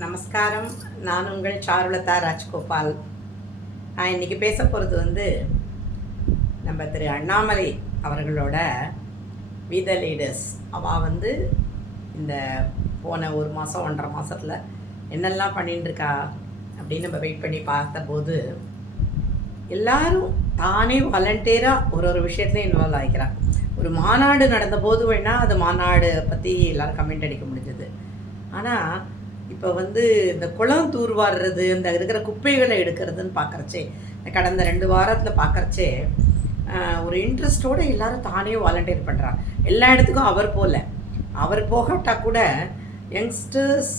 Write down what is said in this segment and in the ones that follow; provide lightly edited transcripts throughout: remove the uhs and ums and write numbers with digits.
நமஸ்காரம். நான் உங்கள் சாருலதா ராஜ்கோபால். நான் இன்றைக்கி பேச போகிறது நம்ம திரு அண்ணாமலை அவர்களோட வி த லீடர்ஸ். அவள் இந்த போன ஒரு மாதம் 1.5 மாதத்தில் என்னெல்லாம் பண்ணிட்டுருக்கா அப்படின்னு நம்ம வெயிட் பண்ணி பார்த்தபோது எல்லாரும் தானே வாலண்டியராக ஒரு விஷயத்துலையும் இன்வால்வ் ஆகிக்கிறான். ஒரு மாநாடு நடந்தபோது வேணால் அது மாநாடு பற்றி எல்லோரும் கமெண்ட் அடிக்க முடிஞ்சது. ஆனால் இப்போ இந்த குளம் தூர்வாடுறது, இந்த இருக்கிற குப்பைகளை எடுக்கிறதுன்னு பார்க்குறச்சே, கடந்த 2 வாரத்தில் பார்க்குறச்சே ஒரு இன்ட்ரெஸ்டோடு எல்லோரும் தானே வாலண்டியர் பண்ணுறாங்க. எல்லா இடத்துக்கும் அவர் போகட்டா கூட யங்ஸ்டர்ஸ்,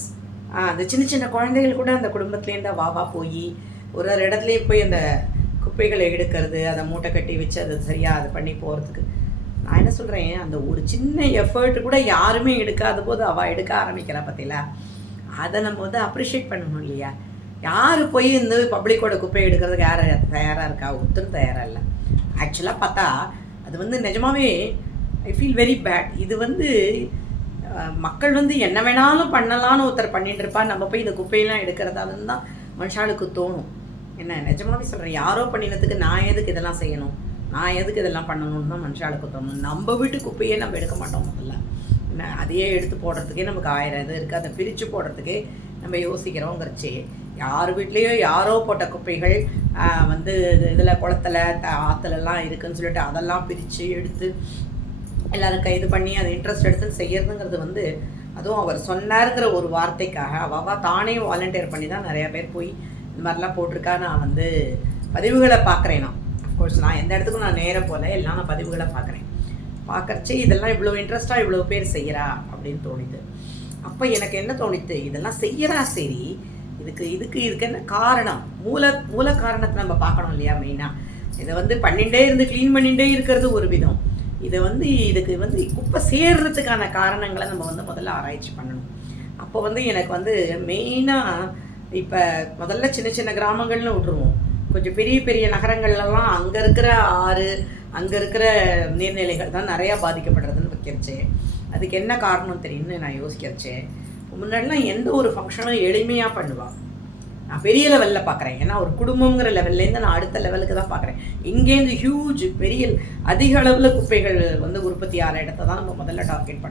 அந்த சின்ன சின்ன குழந்தைகள் கூட அந்த குடும்பத்துலேருந்து வாவா போய் ஒரு இடத்துலையும் போய் அந்த குப்பைகளை எடுக்கிறது, அதை மூட்டை கட்டி வச்சு அதை சரியாக அது பண்ணி போகிறதுக்கு. நான் என்ன சொல்கிறேன், அந்த ஒரு சின்ன எஃபர்ட் கூட யாருமே எடுக்காத போது அவள் எடுக்க ஆரம்பிக்கிறா பார்த்தீங்களா? அதை நம்ம அப்ரிஷியேட் பண்ணணும் இல்லையா? யார் போய் இந்த பப்ளிக்கோட குப்பை எடுக்கிறதுக்கு யார் தயாராக இருக்கா? ஒருத்தரும் தயாராக இல்லை. ஆக்சுவலாக பார்த்தா அது நிஜமாவே ஐ ஃபீல் வெரி பேட். இது மக்கள் என்ன வேணாலும் பண்ணலான்னு ஒருத்தர் பண்ணிட்டு இருப்பா. நம்ம போய் இந்த குப்பையெல்லாம் எடுக்கிறதாலும் தான் மனுஷாளுக்கு தோணும். என்ன நிஜமாவே சொல்கிறேன், யாரோ பண்ணினதுக்கு நான் எதுக்கு இதெல்லாம் செய்யணும், நான் எதுக்கு இதெல்லாம் பண்ணணும்னு தான் மனுஷாளுக்கு தோணும். நம்ம வீட்டு குப்பையே நம்ம எடுக்க மாட்டோம் முதல்ல. என்ன அதையே எடுத்து போடுறதுக்கே நமக்கு 1000 இது இருக்குது. அதை பிரித்து போடுறதுக்கே நம்ம யோசிக்கிறோங்கிறச்சே, யார் வீட்லேயோ யாரோ போட்ட குப்பைகள் இதில் குளத்தில் ஆற்றுலலாம் இருக்குதுன்னு சொல்லிட்டு அதெல்லாம் பிரித்து எடுத்து எல்லோரும் கைது பண்ணி அதை இன்ட்ரெஸ்ட் எடுத்து செய்யறதுங்கிறது அதுவும் அவர் சொன்னாருங்கிற ஒரு வார்த்தைக்காக அவள் தானே வாலண்டியர் பண்ணி தான் நிறையா பேர் போய் இந்த மாதிரிலாம் போட்டிருக்கா. நான் பதிவுகளை பார்க்குறேன். அஃப்கோர்ஸ் நான் எந்த இடத்துக்கும் நான் நேரம் போல, எல்லாம் நான் பதிவுகளை பார்க்குறச்சே இதெல்லாம் இவ்வளோ இன்ட்ரெஸ்ட்டாக இவ்வளோ பேர் செய்கிறா அப்படின்னு தோணிது. அப்போ எனக்கு என்ன தோணித்து, இதெல்லாம் செய்கிறா சரி, இதுக்கு என்ன காரணம், மூல காரணத்தை நம்ம பார்க்கணும் இல்லையா? மெயினாக இதை பண்ணிகிட்டே இருந்து க்ளீன் பண்ணிகிட்டே இருக்கிறது ஒரு விதம். இதை இதுக்கு குப்பை சேர்றதுக்கான காரணங்களை நம்ம முதல்ல ஆராய்ச்சி பண்ணணும். அப்போ எனக்கு மெயினாக இப்போ முதல்ல சின்ன சின்ன கிராமங்கள்னு விட்டுருவோம். கொஞ்சம் பெரிய பெரிய நகரங்கள்லாம் அங்கே இருக்கிற ஆறு, அங்கே இருக்கிற நீர்நிலைகள் தான் நிறையா பாதிக்கப்படுறதுன்னு வைக்கிறச்சே, அதுக்கு என்ன காரணம் தெரியும்னு நான் யோசிக்கிறச்சே, முன்னாடிலாம் எந்த ஒரு ஃபங்க்ஷனும் எளிமையாக பண்ணுவாள். நான் பெரிய லெவலில் பார்க்குறேன். ஏன்னா ஒரு குடும்பங்கிற லெவல்லேருந்து நான் அடுத்த லெவலுக்கு தான் பார்க்குறேன். இங்கேருந்து ஹியூஜ் பெரிய அதிக அளவில் குப்பைகள் உற்பத்தி ஆகிற இடத்த தான் நம்ம முதல்ல டார்கெட்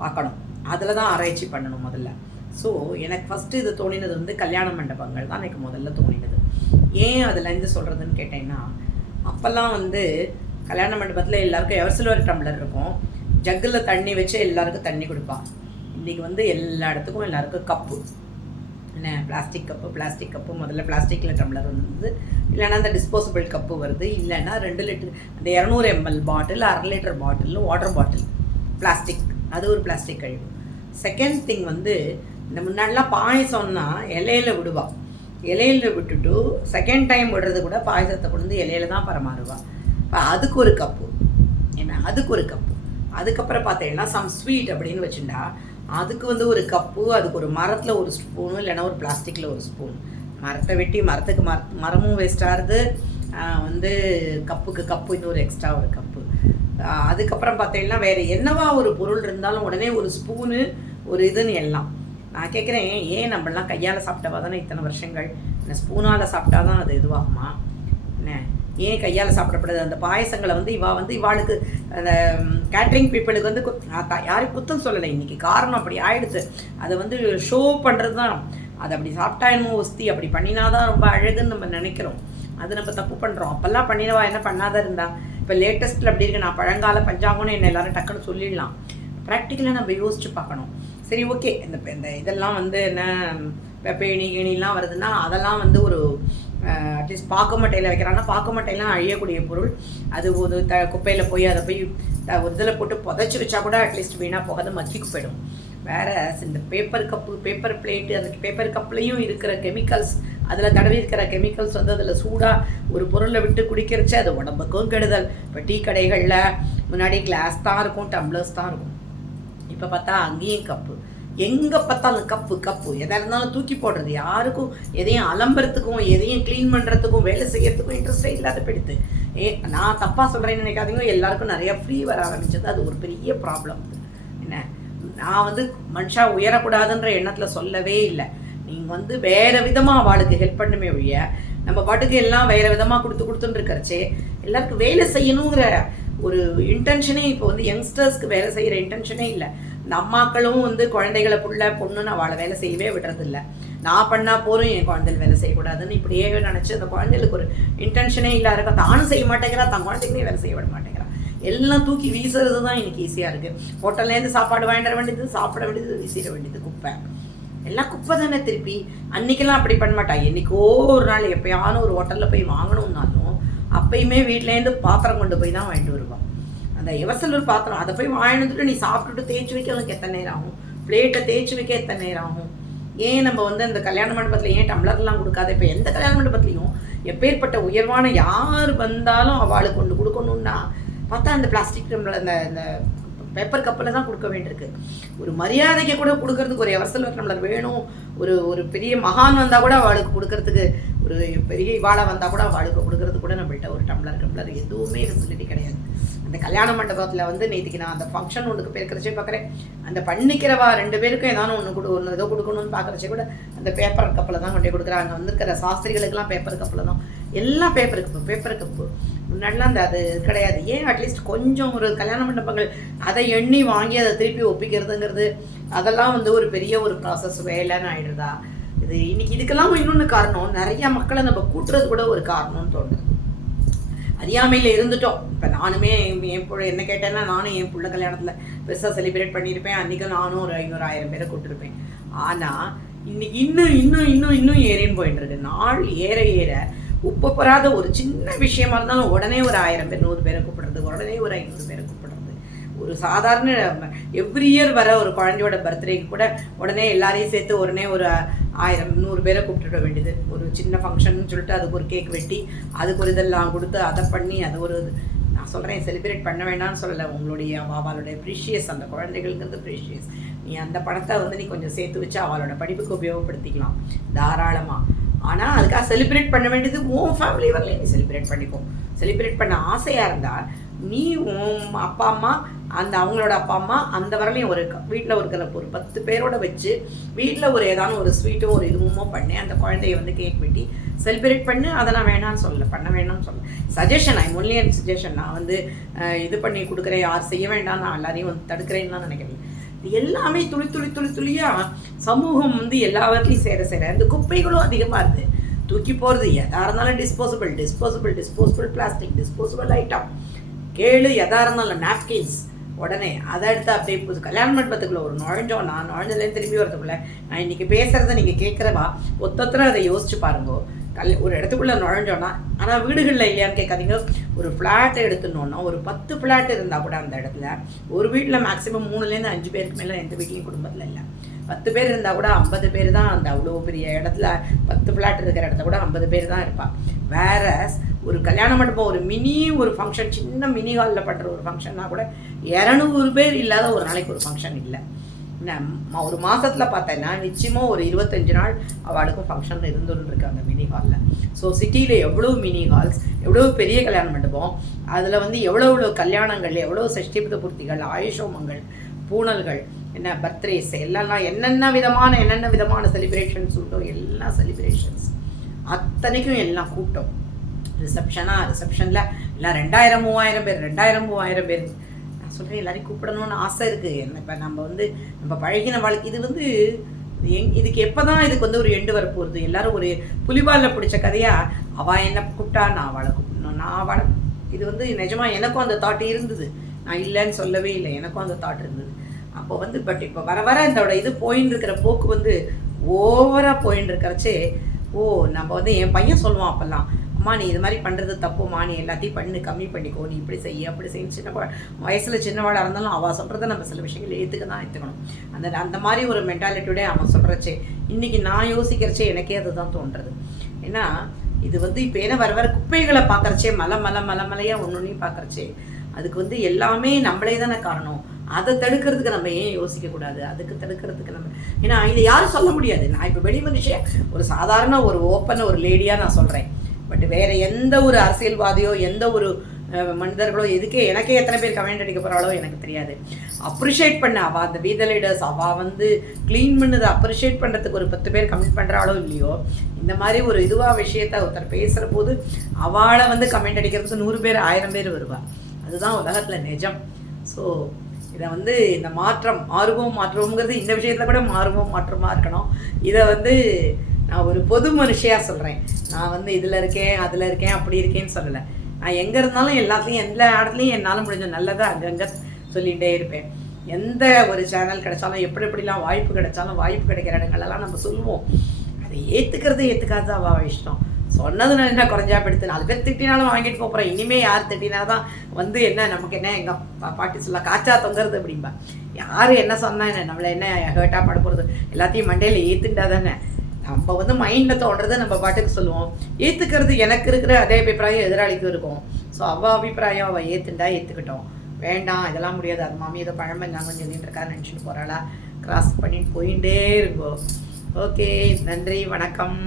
பார்க்கணும். அதில் தான் ஆராய்ச்சி பண்ணணும் முதல்ல. ஸோ எனக்கு ஃபஸ்ட்டு இது தோணினது கல்யாண மண்டபங்கள் தான் எனக்கு முதல்ல தோணினது. ஏன் அதுலேருந்து சொல்கிறதுன்னு கேட்டேன்னா, அப்போல்லாம் கல்யாண மண்டபத்தில் எல்லாருக்கும் எவர்சில்வர் டம்ளர் இருக்கும், ஜக்கில் தண்ணி வச்சு எல்லாருக்கும் தண்ணி கொடுப்பான். இன்றைக்கி எல்லா இடத்துக்கும் எல்லாருக்கும் கப்பு, என்ன பிளாஸ்டிக் கப்பு. முதல்ல பிளாஸ்டிக்கில் டம்ளர் இல்லைன்னா அந்த டிஸ்போசபிள் கப்பு வருது, இல்லைன்னா 2 லிட்டர் அந்த 200 ml பாட்டில், 1/2 litre bottle, water bottle plastic, அது ஒரு பிளாஸ்டிக் கழிவு. செகண்ட் திங் இந்த முன்னாடிலாம் பாயசம்னா இலையில விடுவாள். இலையில விட்டுட்டு செகண்ட் டைம் விடுறது கூட பாயசத்தை கொண்டு இலையில தான் பரமாறுவாள். இப்போ அதுக்கு ஒரு கப்பு, என்ன அதுக்கு ஒரு கப்பு. அதுக்கப்புறம் பார்த்தீங்கன்னா சம் ஸ்வீட் அப்படின்னு வச்சுட்டா அதுக்கு ஒரு கப்பு, அதுக்கு ஒரு மரத்தில் ஒரு ஸ்பூனு, இல்லைன்னா ஒரு பிளாஸ்டிக்கில் ஒரு ஸ்பூன். மரத்தை வெட்டி மரத்துக்கு மரமும் வேஸ்டாகுது, கப்புக்கு கப்பு இன்னொரு எக்ஸ்ட்ரா ஒரு கப்பு. அதுக்கப்புறம் பார்த்தீங்கன்னா வேறு என்னவா ஒரு பொருள் இருந்தாலும் உடனே ஒரு ஸ்பூனு ஒரு இதுன்னு எல்லாம். நான் கேட்குறேன், ஏன் நம்மளாம் கையால் சாப்பிட்டவா தானே இத்தனை வருஷங்கள், இந்த ஸ்பூனால் சாப்பிட்டா தான் அது இதுவாகுமா என்ன? ஏன் கையால் சாப்பிடப்படுது? அந்த பாயசங்களை இவாளுக்கு அந்த கேட்ரிங் பீப்புளுக்கு யாரும் குத்தம் சொல்லலை. இன்றைக்கி காரணம் அப்படி ஆயிடுச்சு. அதை ஷோ பண்ணுறது தான். அது அப்படி சாப்பிட்டா என்னமோ ஒஸ்தி, அப்படி பண்ணினாதான் ரொம்ப அழகுன்னு நம்ம நினைக்கிறோம். அது நம்ம தப்பு பண்ணுறோம். அப்போல்லாம் பண்ணினவா என்ன பண்ணாத இருந்தா? இப்போ லேட்டஸ்ட்டில் அப்படி இருக்கு. நான் பழங்கால பஞ்சாங்கன்னு என்ன எல்லோரும் டக்குன்னு சொல்லிடலாம். ப்ராக்டிக்கலாக நம்ம யோசிச்சு பார்க்கணும். சரி, ஓகே, இந்த இதெல்லாம் என்ன பேணிலாம் வருதுன்னா அதெல்லாம் ஒரு அட்லீஸ்ட் பாக்கு மட்டையில் வைக்கிறாங்கன்னா பாக்கு மட்டையெல்லாம் அழியக்கூடிய பொருள். அது ஒரு குப்பையில் போய் அதை போய் ஒரு இதில் போட்டு புதைச்சி வச்சா கூட அட்லீஸ்ட் வீணாக போகாத மக்கிக்கு போயிடும். வேறு இந்த பேப்பர் கப்பு, பேப்பர் பிளேட்டு, அந்த பேப்பர் கப்லேயும் இருக்கிற கெமிக்கல்ஸ், அதில் தடவி இருக்கிற கெமிக்கல்ஸ் அதில் சூடாக ஒரு பொருளை விட்டு குடிக்கிறச்சு அது உடம்புக்கும் கெடுதல். இப்போ டீ கடைகளில் முன்னாடி கிளாஸ் தான் இருக்கும், டம்ளர்ஸ் தான் இருக்கும். இப்போ பார்த்தா அங்கேயும் கப்பு, எங்கே பார்த்தாலும் கப்பு. எதாக இருந்தாலும் தூக்கி போடுறது. யாருக்கும் எதையும் அலம்புறதுக்கும் எதையும் க்ளீன் பண்ணுறதுக்கும் வேலை செய்யறதுக்கும் இன்ட்ரெஸ்டே இல்லாத போயிடுது. நான் தப்பாக சொல்கிறேன்னு நினைக்காதீங்க, எல்லாருக்கும் நிறையா ஃப்ரீ வர ஆரம்பிச்சது. அது ஒரு பெரிய ப்ராப்ளம். என்ன நான் வந்து மனுஷா உயரக்கூடாதுன்ற எண்ணத்தில் சொல்லவே இல்லை. நீங்கள் வந்து வேறு விதமாக அவளுக்கு ஹெல்ப் பண்ணுமே ஒழிய நம்ம பாட்டுக்கு எல்லாம் வேறு விதமாக கொடுத்துன்னு இருக்கிறச்சே எல்லாருக்கும் வேலை செய்யணுங்கிற ஒரு இன்டென்ஷனே இப்போ வந்து யங்ஸ்டர்ஸ்க்கு வேலை செய்கிற இன்டென்ஷனே இல்லை. இந்த அம்மாக்களும் வந்து குழந்தைகளை பொண்ணுன்னு அவளை வேலை செய்யவே விடுறதில்ல. நான் பண்ணால் போகிறோம், என் குழந்தைகள் வேலை செய்யக்கூடாதுன்னு இப்படியே நினச்சி அந்த குழந்தைகளுக்கு ஒரு இன்டென்ஷனே இல்லாத தானும் செய்ய மாட்டேங்கிறா, தன் குழந்தைங்களே வேலை செய்ய விட மாட்டேங்கிறா. எல்லாம் தூக்கி வீசுறது தான் எனக்கு ஈஸியாக இருக்குது. ஹோட்டல்லேருந்து சாப்பாடு வாங்கிட வேண்டியது, சாப்பிட வேண்டியது, வீசிட வேண்டியது, குப்பை எல்லாம் குப்பை தானே. திருப்பி அன்றைக்கெல்லாம் அப்படி பண்ண மாட்டா. என்றைக்கோ ஒரு நாள் எப்போயானு ஒரு ஹோட்டலில் போய் வாங்கணும்னாலும் அப்பயுமே வீட்டிலேருந்து பாத்திரம் கொண்டு போய் தான் வாங்கிட்டு வருவாள். அந்த எவசலூர் பாத்திரம் அதை போய் வாங்கிட்டு நீ சாப்பிட்டுட்டு தேய்ச்சி வைக்க உனக்கு எத்தனை நேரம் ஆகும்? பிளேட்டை தேய்ச்சி வைக்க எத்தனை நேரம் ஆகும்? ஏன் நம்ம வந்து அந்த கல்யாண மண்டபத்தில் ஏன் டம்ளர்லாம் கொடுக்காத? இப்போ எந்த கல்யாண மண்டபத்துலையும் எப்பேற்பட்ட உயர்வான யார் வந்தாலும் அவளுக்கு கொண்டு கொடுக்கணுன்னா பார்த்தா அந்த பிளாஸ்டிக் டம்ளர் அந்த பேப்பர் கப்பில் தான் கொடுக்க வேண்டியிருக்கு. ஒரு மரியாதைக்கு கூட கொடுக்கறதுக்கு ஒரு எவர்சல்வர் டம்ளர் வேணும். ஒரு பெரிய மகான் வந்தால் கூட அவளுக்கு கொடுக்கறதுக்கு, ஒரு பெரிய இவாளை வந்தால் கூட அவளுக்கு கொடுக்கறதுக்கு கூட நம்மள்கிட்ட ஒரு டம்ளர் எதுவுமே ஃபெசிலிட்டி கிடையாது. அந்த கல்யாண மண்டபத்தில் வந்து நேற்றுக்கு நான் அந்த ஃபங்க்ஷன் ஒன்றுக்கு போயிருக்கிறச்சே பார்க்குறேன், அந்த பண்ணிக்கிறவா 2 பேருக்கும் ஏதாவது ஒன்று ஏதோ கொடுக்கணும்னு பார்க்குறச்சே கூட அந்த பேப்பர் கப்பில் தான் கொண்டே கொடுக்குறாங்க. வந்திருக்கிற சாஸ்திரிகளுக்கெல்லாம் பேப்பர் கப்பில் தான், எல்லாம் பேப்பர் கப்பு. முன்னாடிலாம் அந்த அது கிடையாது. ஏன் அட்லீஸ்ட் கொஞ்சம் ஒரு கல்யாண மண்டபங்கள் அதை எண்ணி வாங்கி அதை திருப்பி ஒப்பிக்கிறதுங்கிறது அதெல்லாம் வந்து ஒரு பெரிய ஒரு ப்ராசஸ் வேலைன்னு ஆகிடுதா இது. இன்னைக்கு இதுக்கெல்லாம் இன்னொன்று காரணம், நிறைய மக்களை நம்ம கூட்டுறது கூட ஒரு காரணம்னு தோணுது. அறியாமையில் இருந்துட்டோம். இப்போ நானுமே என்ன கேட்டேன்னா, நானும் என் பிள்ளை கல்யாணத்தில் பெருசாக செலிப்ரேட் பண்ணியிருப்பேன். அன்றைக்கி நானும் ஒரு 500-1000 பேரை கூப்பிட்டுருப்பேன். ஆனால் இன்னைக்கு இன்னும் ஏறின்னு போயிட்டு இருக்கு. நாள் ஏற உப்பு பெறாத ஒரு சின்ன விஷயமா இருந்தாலும் உடனே ஒரு 1000 பேர் 100 பேரை கூப்பிடுறது, உடனே ஒரு 500 பேரை கூப்பிடுறது. ஒரு சாதாரண எவ்ரி இயர் வர ஒரு குழந்தையோட பர்த்டேக்கு கூட உடனே எல்லாரையும் சேர்த்து உடனே ஒரு 1000-100 பேரை கூப்பிட்டுட வேண்டியது. ஒரு சின்ன ஃபங்க்ஷன் சொல்லிட்டு அதுக்கு ஒரு கேக் வெட்டி அதுக்கு ஒரு இதெல்லாம் கொடுத்து அதை பண்ணி அது ஒரு நான் சொல்கிறேன் செலிப்ரேட் பண்ண வேண்டாம்னு சொல்லலை. உங்களுடைய அவளுடைய ப்ரீஷியஸ், அந்த குழந்தைகளுங்கிறது ப்ரீஷியஸ். நீ அந்த பணத்தை வந்து நீ கொஞ்சம் சேர்த்து வச்சு அவளோட படிப்புக்கு உபயோகப்படுத்திக்கலாம் தாராளமாக. ஆனால் அதுக்காக செலிப்ரேட் பண்ண வேண்டியது உன் ஃபேமிலி வரலையும் நீ செலிப்ரேட் பண்ணிக்கோ. செலிப்ரேட் பண்ண ஆசையாக இருந்தால் நீ உன் அப்பா அம்மா அவங்களோட அப்பா அம்மா அந்த வரலையும் ஒரு வீட்டில் இருக்கிற ஒரு 10 பேரோட வச்சு வீட்டில் ஒரு ஏதாவது ஒரு ஸ்வீட்டோ ஒரு இதுவுமோ பண்ணி அந்த குழந்தைய வந்து கேக் வெட்டி செலிப்ரேட் பண்ணி அதை நான் வேணான்னு சொல்லலை, பண்ண வேணாம்னு சொல்லலை. Suggestion, I only and suggestion. நான் வந்து இது பண்ணி கொடுக்குறேன், யார் செய்ய வேண்டாம், நான் எல்லாரையும் வந்து தடுக்கிறேன்னு தான் நினைக்கிறேன். இது எல்லாமே துளியாக சமூகம் வந்து எல்லாவற்றையும் சேர இந்த குப்பைகளும் அதிகமாக இருக்குது. தூக்கி போகிறது எதாக இருந்தாலும் டிஸ்போசபிள் பிளாஸ்டிக், டிஸ்போசபிள் ஐட்டம் கேளு, எதாக இருந்தாலும் நாப்கின்ஸ் உடனே அதை எடுத்து அப்படியே புது கல்யாண மண்டபத்துக்குள்ளே ஒரு நுழைஞ்சோம். நான் நுழைஞ்சதுலேருந்து திரும்பி வரதுக்குள்ளே நான் இன்றைக்கி பேசுகிறத நீங்கள் கேட்குறவா ஒத்தொத்தரம் அதை யோசிச்சு பாருங்கோ. ஒரு இடத்துக்குள்ளே நுழைஞ்சோன்னா, ஆனால் வீடுகளில் இல்லையான்னு கேட்காதீங்க. ஒரு ஃப்ளாட்டை எடுத்துனோன்னா ஒரு 10 ஃப்ளாட் இருந்தால் கூட அந்த இடத்துல ஒரு வீட்டில் மேக்ஸிமம் 3லேருந்து 5 பேருக்கு மேலே எந்த வீட்லேயும் குடும்பத்தில் இல்லை. 10 பேர் இருந்தால் கூட 50 பேர் தான் அந்த அவ்வளோ பெரிய இடத்துல 10 ஃப்ளாட் இருக்கிற இடத்துல கூட 50 பேர் தான் இருப்பாள். வேற ஒரு கல்யாண மண்டபம் ஒரு ஃபங்க்ஷன், சின்ன மினி ஹாலில் பண்ணுற ஒரு ஃபங்க்ஷன்னா கூட 200 பேர் இல்லாத ஒரு நாளைக்கு ஒரு ஃபங்க்ஷன் இல்லை. ஒரு மாதத்தில் பார்த்தேன்னா நிச்சயமாக ஒரு 25 நாள் அவளுக்கும் ஃபங்க்ஷன் இருந்துருக்கு அந்த மினி ஹாலில். ஸோ சிட்டியில் எவ்வளோ மினி ஹால்ஸ், எவ்வளோ பெரிய கல்யாண மண்டபம், அதில் வந்து எவ்வளோ கல்யாணங்கள், எவ்வளோ சஷ்டிபத பூர்த்திகள், ஆயுஷோமங்கள், பூணல்கள், என்ன பர்த்டேஸ் எல்லாம் என்னென்ன விதமான செலிப்ரேஷன்ஸ் உண்டோ எல்லாம் செலிப்ரேஷன்ஸ் அத்தனைக்கும் எல்லாம் கூட்டம். ரிசப்ஷனில் எல்லாம் 2000-3000 பேர். நான் சொல்கிறேன் எல்லாரையும் கூப்பிடணும்னு ஆசை இருக்குது. என்ன இப்போ நம்ம பழகின வாழ்க்கை இது வந்து இதுக்கு எப்போ தான் இதுக்கு வந்து ஒரு எண்டு வரப்போகுது? எல்லாரும் ஒரு புலிபாலில் பிடிச்ச கதையாக அவள் என்ன கூப்பிட்டா நான் அவளை கூப்பிடணும், இது வந்து நிஜமாக எனக்கும் அந்த தாட் இருந்தது. நான் இல்லைன்னு சொல்லவே இல்லை, எனக்கும் அந்த தாட் இருந்தது. அப்போ வந்து பட் இப்போ வர இதோட இது போயின்னு இருக்கிற போக்கு வந்து ஓவராக போயின்னு இருக்கிறச்சே, நம்ம வந்து என் பையன் சொல்லுவான் அப்போல்லாம், அம்மா நீ இது மாதிரி பண்ணுறது தப்புமா, நீ எல்லாத்தையும் கம்மி பண்ணிக்கோ, நீ இப்படி செய்ய அப்படி செய்ய. வயசில் சின்னவாளாக இருந்தாலும் அவள் சொல்கிறத நம்ம சில விஷயங்கள் ஏற்றுக்கணும். அந்த மாதிரி ஒரு மென்டாலிட்டியோட அவன் சொல்கிறச்சே இன்றைக்கி நான் யோசிக்கிறச்சே எனக்கே அதுதான் தோன்றுறது. ஏன்னா இது வந்து இப்போ ஏன்னா வர குப்பைகளை பார்க்குறச்சே மலையாக ஒன்றையும் பார்க்குறச்சே அதுக்கு வந்து எல்லாமே நம்மளே தானே காரணம். அதை தடுக்கிறதுக்கு நம்ம ஏன் யோசிக்கக்கூடாது? அதுக்கு தடுக்கிறதுக்கு நம்ம, ஏன்னா இதை யாரும் சொல்ல முடியாது. நான் இப்போ வெளி மனுஷன் ஒரு சாதாரண ஒரு ஓப்பன் ஒரு லேடியாக நான் சொல்கிறேன். பட் வேறு எந்த ஒரு அரசியல்வாதியோ எந்த ஒரு மனிதர்களோ எதுக்கே எனக்கே எத்தனை பேர் கமெண்ட் அடிக்க போகிறாளோ எனக்கு தெரியாது. அப்ரிஷியேட் பண்ண அவள் அந்த வீத லீடர்ஸ் அவள் வந்து க்ளீன் பண்ணுது அப்ரிஷியேட் பண்ணுறதுக்கு ஒரு 10 பேர் கமெண்ட் பண்ணுறாளோ இல்லையோ, இந்த மாதிரி ஒரு விஷயத்த ஒருத்தர் பேசுகிற போது அவளை வந்து கமெண்ட் அடிக்கிறதுக்கு 100 பேர் 1000 பேர் வருவாள். அதுதான் உலகத்தில் நிஜம். ஸோ இதை வந்து இந்த மாற்றுவோங்கிறது இந்த விஷயத்தில் கூட மாற்றமாக இருக்கணும். இதை வந்து நான் ஒரு பொது மனுஷியாக சொல்கிறேன். நான் வந்து இதில் இருக்கேன் அதில் இருக்கேன் அப்படி இருக்கேன்னு சொல்லலை. நான் எங்கே இருந்தாலும் எல்லாத்துலேயும் எல்லா இடத்துலையும் என்னால் முடிஞ்ச நல்லதாக அங்கங்கே சொல்லிகிட்டே இருப்பேன். எந்த ஒரு சேனல் கிடைச்சாலும் எப்படிலாம் வாய்ப்பு கிடைச்சாலும் வாய்ப்பு கிடைக்கிற இடங்கள்லாம் நம்ம சொல்லுவோம். அதை ஏற்றுக்காது அவள் இஷ்டம். சொன்னது நான் என்ன குறைஞ்சா படுத்து 4 பேர் திட்டினாலும் வாங்கிட்டு போகிறேன். இனிமேல் யார் திட்டினா தான் வந்து என்ன நமக்கு என்ன எங்கள் பாட்டி சொல்ல காய்ச்சா தொங்குறது அப்படின்பா. யார் என்ன சொன்னால் என்ன நம்மளை என்ன ஹேர்ட்டாக பட போகிறது, எல்லாத்தையும் மண்டையில் ஏற்றுண்டா தானே. நம்ம வந்து மைண்டில் தோன்றதை நம்ம பாட்டுக்கு சொல்லுவோம். ஏற்றுக்கிறது எனக்கு இருக்கிற அதே அபிப்பிராயம் எதிராளிக்கும் இருக்கும். ஸோ அவள் அபிப்பிராயம் அவள் ஏற்றுக்கிட்டோம். வேண்டாம் இதெல்லாம் முடியாது, அது மாமி ஏதோ பழம்பஞ்சாங்க சொல்லிட்டு இருக்கான்னு நினச்சிட்டு போகிறாளா, கிராஸ் பண்ணிட்டு போயிட்டே இருக்கோம். ஓகே, நன்றி, வணக்கம்.